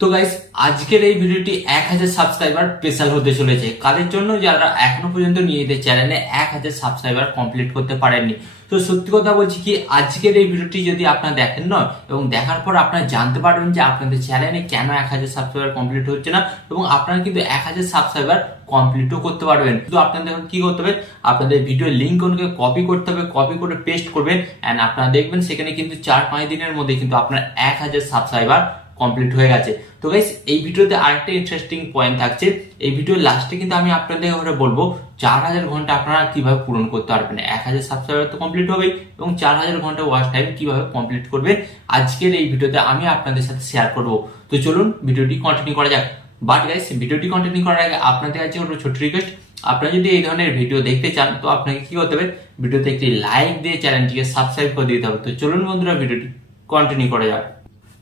তো গাইস আজকের এই ভিডিওটি 1000 সাবস্ক্রাইবার স্পেশাল হতে চলেছে কাদের জন্য, যারা এখনো পর্যন্ত নিজেদের চ্যানেলে 1000 সাবস্ক্রাইবার কমপ্লিট করতে পারেননি। তো সত্যি কথা বলছি কি, আজকের এই ভিডিওটি যদি আপনারা দেখেন না, এবং দেখার পর আপনারা জানতে পারবেন যে আপনাদের চ্যানেলে কেন 1000 সাবস্ক্রাইবার কমপ্লিট হচ্ছে না, এবং আপনারা কিন্তু 1000 সাবস্ক্রাইবার কমপ্লিটও করতে পারবেন। তো আপনাদের কি করতে হবে, আপনাদের ভিডিও লিঙ্কগুলোকে কপি করতে হবে, কপি করে পেস্ট করবেন, এন্ড আপনারা দেখবেন সেখানে কিন্তু 4-5 দিনের মধ্যে কিন্তু আপনার 1000 সাবস্ক্রাইবার কমপ্লিট হয়ে গেছে। তো গাইস এই ভিডিওতে আরেকটা ইন্টারেস্টিং পয়েন্ট থাকছে, এই ভিডিওর লাস্টে কিন্তু আমি আপনাদের ঘরে বলবো 4000 ঘন্টা আপনারা কিভাবে পূরণ করতে পারবেন। 1000 সাবস্ক্রাইবার তো কমপ্লিট হবে, এবং 4000 ঘন্টা ওয়াচ টাইম কিভাবে কমপ্লিট করবেন আজকের এই ভিডিওতে আমি আপনাদের সাথে শেয়ার করব। তো চলুন ভিডিওটি কন্টিনিউ করা যাক। বাট গাইস ভিডিওটি কন্টিনিউ করার আগে আপনাদের কাছে একটা ছোট্ট রিকোয়েস্ট, আপনারা যদি এই ধরনের ভিডিও দেখতে চান তো আপনাকে কি করতে হবে, ভিডিওতে একটি লাইক দিয়ে চ্যানেলটিকে সাবস্ক্রাইব করে দিতে হবে। তো চলুন বন্ধুরা ভিডিওটি কন্টিনিউ করা যাক।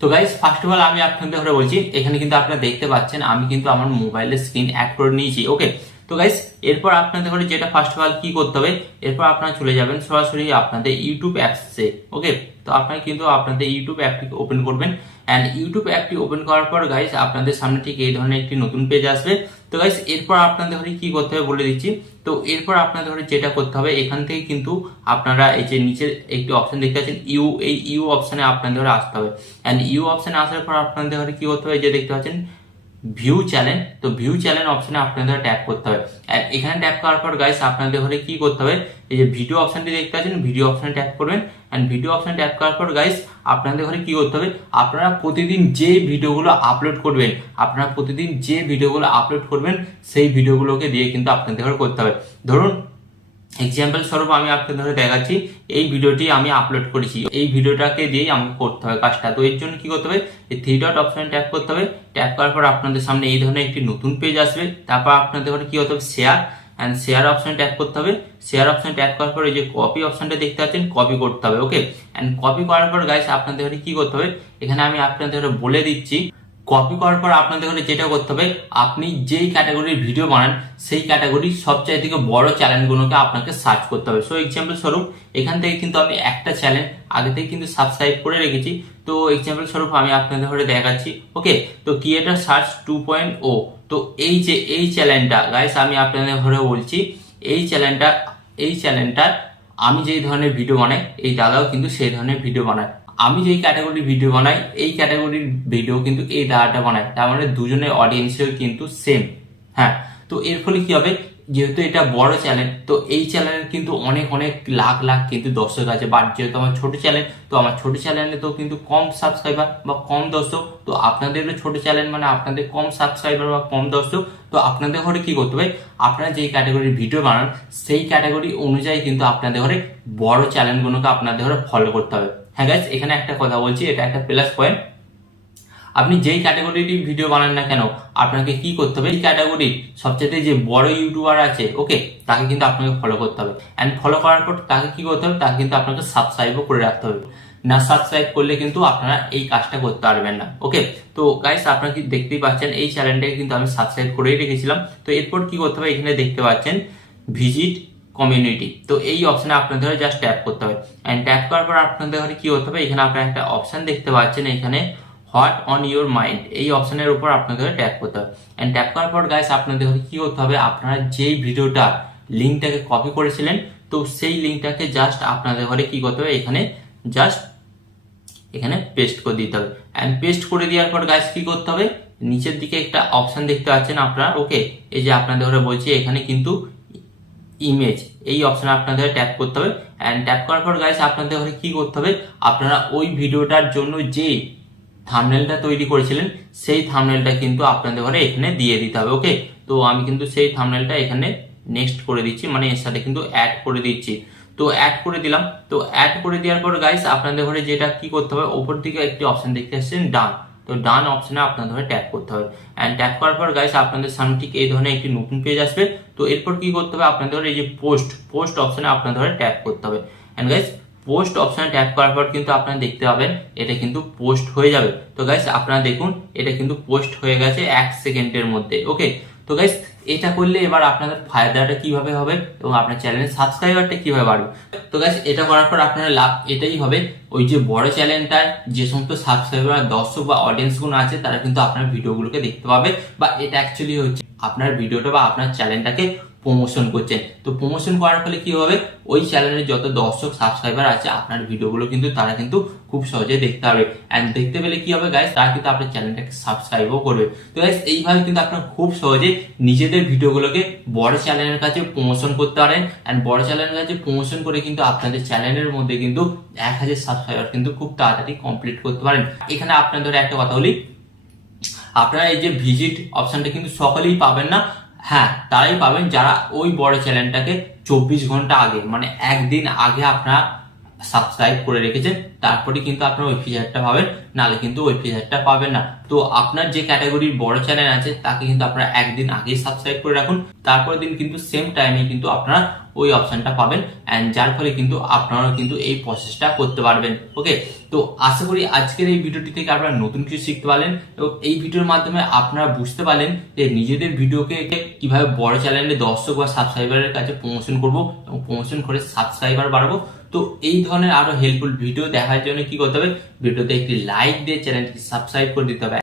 তো গাইস ফার্স্ট অফ অল আমি আপনাদের ঘরে বলছি, এখানে কিন্তু আপনারা দেখতে পাচ্ছেন আমি কিন্তু আমার মোবাইলের স্ক্রিন অ্যাড করে নিয়েছি। ওকে, তো গাইস এরপর আপনাদের ঘরে যেটা ফার্স্ট অফ অল কি করতে হবে, এরপর আপনারা চলে যাবেন সরাসরি আপনাদের ইউটিউব অ্যাপসে। ওকে, তো আপনারা কিন্তু আপনাদের ইউটিউব অ্যাপটি ওপেন করবেন, এন্ড ইউটিউব অ্যাপটি ওপেন করার পর গাইস আপনাদের সামনে ঠিক এই ধরনের একটি নতুন পেজ আসবে। তো গাইস এরপর আপনাদের ঘরে কি করতে হবে বলে দিচ্ছি। তো এরপর আপনাদের ঘরে যেটা করতে হবে, এখান থেকে কিন্তু আপনারা এই যে নিচে একটি অপশন দেখতে পাচ্ছেন এই ইউ অপশনে আপনাদের ঘরে আসতে হবে, এন্ড ইউ অপশনে আসার পর আপনাদের ঘরে কি করতে হবে, যে দেখতে পাচ্ছেন ভিউ চ্যানেল, তো ভিউ চ্যানেল অপশনে আপনাদের ট্যাপ করতে হবে। আর এখানে ট্যাপ করার পর গাইস আপনাদের ঘরে কি করতে হবে, এই যে ভিডিও অপশনটি দেখতে পাচ্ছেন ভিডিও অপশনে ট্যাপ করবেন, এন্ড ভিডিও অপশনে ট্যাপ করার পর গাইস আপনাদের ঘরে কি করতে হবে, আপনারা প্রতিদিন যে ভিডিওগুলো আপলোড করবেন, সেই ভিডিওগুলোকে দিয়ে কিন্তু আপনাদের ঘরে করতে হবে। ধরুন এক্সাম্পল স্বরূপ আমি আপনাদের ধরে দেখাচ্ছি, এই ভিডিওটি আমি আপলোড করেছি, এই ভিডিওটাকে দিয়েই আমাকে করতে হবে কাজটা। তো এর জন্য কি করতে হবে, এই 3 ডট অপশনে ট্যাপ করতে হবে। ট্যাপ করার পর আপনাদের সামনে এই ধরনের একটি নতুন পেজ আসবে। তারপর আপনাদের ঘরে কি হতে হবে, শেয়ার অপশনে ট্যাপ করতে হবে। শেয়ার অপশনে ট্যাপ করার পর এই যে কপি অপশনটা দেখতে পাচ্ছেন, কপি করতে হবে। ওকে, এন্ড কপি করার পর গাইস আপনাদের ঘরে কি করতে হবে, এখানে আমি আপনাদের ঘরে বলে দিচ্ছি। কপি করার পর আপনাদের ঘরে যেটা করতে হবে, আপনি যেই ক্যাটাগরির ভিডিও বানান সেই ক্যাটাগরির সবচাইতে থেকে বড় চ্যানেলগুলোকে আপনাকে সার্চ করতে হবে। সো এক্সাম্পল স্বরূপ এখান থেকে কিন্তু আমি একটা চ্যানেল আগে থেকে কিন্তু সাবস্ক্রাইব করে রেখেছি। তো এক্সাম্পল স্বরূপ আমি আপনাদের ঘরে দেখাচ্ছি। ওকে, তো ক্রিয়েটর সার্চ 2.0, তো এই যে এই চ্যানেলটা গাইস আমি আপনাদের ঘরে বলছি, এই চ্যানেলটা আমি যেই ধরনের ভিডিও বানাই, এই দাদাও কিন্তু সেই ধরনের ভিডিও বানায়। আমি যেই ক্যাটাগরির ভিডিও বানাই, এই ক্যাটাগরির ভিডিও কিন্তু এই দাদাটা বানায়। তার মানে দুজনের অডিয়েন্সেও কিন্তু সেম। হ্যাঁ, তো এর ফলে কি হবে, যেহেতু এটা বড় চ্যানেল, তো এই চ্যানেলের কিন্তু অনেক লাখ কিন্তু দর্শক আছে। বাট যেহেতু আমার ছোট চ্যানেল, তো আমার ছোট চ্যানেলে তো কিন্তু কম সাবস্ক্রাইবার বা কম দর্শক। তো আপনাদেরও ছোট চ্যানেল মানে আপনাদের কম সাবস্ক্রাইবার বা কম দর্শক। তো আপনাদের ঘরে কি করতে হবে, আপনারা যেই ক্যাটাগরির ভিডিও বানান সেই ক্যাটাগরি অনুযায়ী কিন্তু আপনাদের ঘরে বড় চ্যানেলগুলোকে আপনাদের ঘরে ফলো করতে হবে। হ্যাঁ গাইস, এখানে একটা কথা বলছি, এটা একটা প্লাস পয়েন্ট। আপনি যেই ক্যাটাগরির ভিডিও বানান না কেন, আপনাকে কি করতে হবে, এই ক্যাটাগরির সবচেয়ে যে বড় ইউটিউবার আছে, ওকে, তাকে কিন্তু আপনাকে ফলো করতে হবে। এন্ড ফলো করার পর তাকে কি করতে হবে, তাকে কিন্তু আপনাকে সাবস্ক্রাইবও করে রাখতে হবে। না সাবস্ক্রাইব করলে কিন্তু আপনারা এই কাজটা করতে পারবেন না। ওকে, তো গাইস আপনারা কি দেখতেই পাচ্ছেন, এই চ্যানেলটাকে কিন্তু আমি সাবস্ক্রাইব করেই রেখেছিলাম। তো এরপর কি করতে হবে, এখানে দেখতে পাচ্ছেন ভিজিট কমিউনিটি, তো এই অপশনে আপনাদের জাস্ট ট্যাপ করতে হবে। এন্ড ট্যাপ করার পর আপনাদের কি করতে হবে, এখানে আপনারা একটা অপশন দেখতে পাচ্ছেন, এখানে হোয়াট অন ইউর মাইন্ড, এই অপশনের উপর আপনাদের ট্যাপ করতে হবে। এন্ড ট্যাপ করার পর গাইস আপনাদের কি করতে হবে, আপনারা যেই ভিডিওটা লিঙ্কটাকে কপি করেছিলেন, তো সেই লিঙ্কটাকে জাস্ট আপনাদের ঘরে কি করতে হবে, এখানে পেস্ট করে দিতে হবে। এন্ড পেস্ট করে দেওয়ার পর গাইস কি করতে হবে, নিচের দিকে একটা অপশন দেখতে পাচ্ছেন আপনারা। ওকে, এই যে আপনাদের ঘরে বলছি, এখানে কিন্তু ইমেজ, এই অপশনে আপনাদের ট্যাপ করতে হবে। এন্ড ট্যাপ করার পর গাইস আপনাদের ঘরে কি করতে হবে, আপনারা ওই ভিডিওটার জন্য যে থাম্বনেলটা তৈরি করেছিলেন সেই থাম্বনেলটা কিন্তু আপনাদের ঘরে এখানে দিয়ে দিতে হবে। ওকে, তো আমি কিন্তু সেই থাম্বনেলটা এখানে নেক্সট করে দিচ্ছি, মানে এর সাথে কিন্তু অ্যাড করে দিচ্ছি। তো অ্যাড করে দিলাম। তো অ্যাড করে দেওয়ার পর গাইস আপনাদের ঘরে যেটা কি করতে হবে, ওপর দিকে একটি অপশন দেখতে আসছেন ডান, তো ডান অপশনে আপনাদের ঘরে ট্যাপ করতে হবে। এন্ড ট্যাপ করার পর গাইস আপনাদের সামনে ঠিক এই ধরনের একটি নতুন পেজ আসবে। তো এরপর কি করতে হবে, আপনাদের ঘরে এই যে পোস্ট অপশনে আপনাদের ঘরে ট্যাপ করতে হবে। এন্ড গাইস পোস্ট অপশনে ট্যাপ করার পর কিন্তু আপনারা দেখতে পাবেন এটা কিন্তু পোস্ট হয়ে যাবে। তো গাইস আপনারা দেখুন, এটা কিন্তু পোস্ট হয়ে গেছে 1 সেকেন্ডের মধ্যে। ওকে, তো গাইস এটা করলে এবার আপনাদের ফায়দাটা কিভাবে হবে এবং আপনার চ্যানেলের সাবস্ক্রাইবারটা কিভাবে বাড়বে। তো গাইস এটা করার পর আপনার লাভ এটাই হবে, ওই যে বড় চ্যানেলটার যে সমস্ত সাবস্ক্রাইবার দর্শক বা অডিয়েন্স গুলো আছে তারা কিন্তু আপনার ভিডিওগুলোকে দেখতে পাবে, বা এটা অ্যাকচুয়ালি হচ্ছে আপনার ভিডিওটা বা আপনার চ্যানেলটাকে প্রমোশন করছেন। তো প্রমোশন করার ফলে কি হবে, ওই চ্যানেলের যত দর্শক সাবস্ক্রাইবার আছে আপনার ভিডিওগুলো কিন্তু তারা কিন্তু খুব সহজে দেখতে পাবে, এন্ড দেখতে পেলে কি হবে গাইস, তারা কিন্তু আপনার চ্যানেলটাকে সাবস্ক্রাইবও করবে। তো গাইস এইভাবে কিন্তু আপনারা খুব সহজে নিজেদের ভিডিওগুলোকে বড় চ্যানেলের কাছে প্রমোশন করতে পারেন, এন্ড বড় চ্যানেলের কাছে প্রমোশন করে কিন্তু আপনাদের চ্যানেলের মধ্যে কিন্তু 1000 সাবস্ক্রাইবার কিন্তু খুব তাড়াতাড়ি কমপ্লিট করতে পারেন। এখানে আপনাদের একটা কথা বলি, আপনারা এই যে ভিজিট অপশনটা কিন্তু সকলেই পাবেন না, হ্যাঁ তারাই পাবেন যারা ওই বড় চ্যানেলটাকে 24 ঘন্টা আগে মানে একদিন আগে আপনারা সাবস্ক্রাইব করে রেখেছেন, তারপরে কিন্তু আপনারা ওই ফিচারটা পাবেন, নাহলে কিন্তু ওই ফিচারটা পাবেন না। তো আপনার যে ক্যাটাগরির বড় চ্যানেল আছে তাকে কিন্তু আপনারা একদিন আগে সাবস্ক্রাইব করে রাখুন, তারপরের দিন কিন্তু সেম টাইমে কিন্তু আপনারা ওই অপশনটা পাবেন, এন্ড যার ফলে কিন্তু আপনারা কিন্তু এই প্রসেসটা করতে পারবেন। ওকে, তো আশা করি আজকের এই ভিডিওটি থেকে আপনারা নতুন কিছু শিখতে পারলেন এবং এই ভিডিওর মাধ্যমে আপনারা বুঝতে পারলেন যে নিজেদের ভিডিওকে কিভাবে বড় চ্যানেলের দর্শক বা সাবস্ক্রাইবারের কাছে প্রমোশন করব এবং প্রমোশন করে সাবস্ক্রাইবার বাড়াবো। তো এই ধরনের আরো হেল্পফুল ভিডিও দেখার জন্য কি করতে হবে, ভিডিওতে একটি লাইক দিয়ে চ্যানেলটি সাবস্ক্রাইব করে দিতে হবে।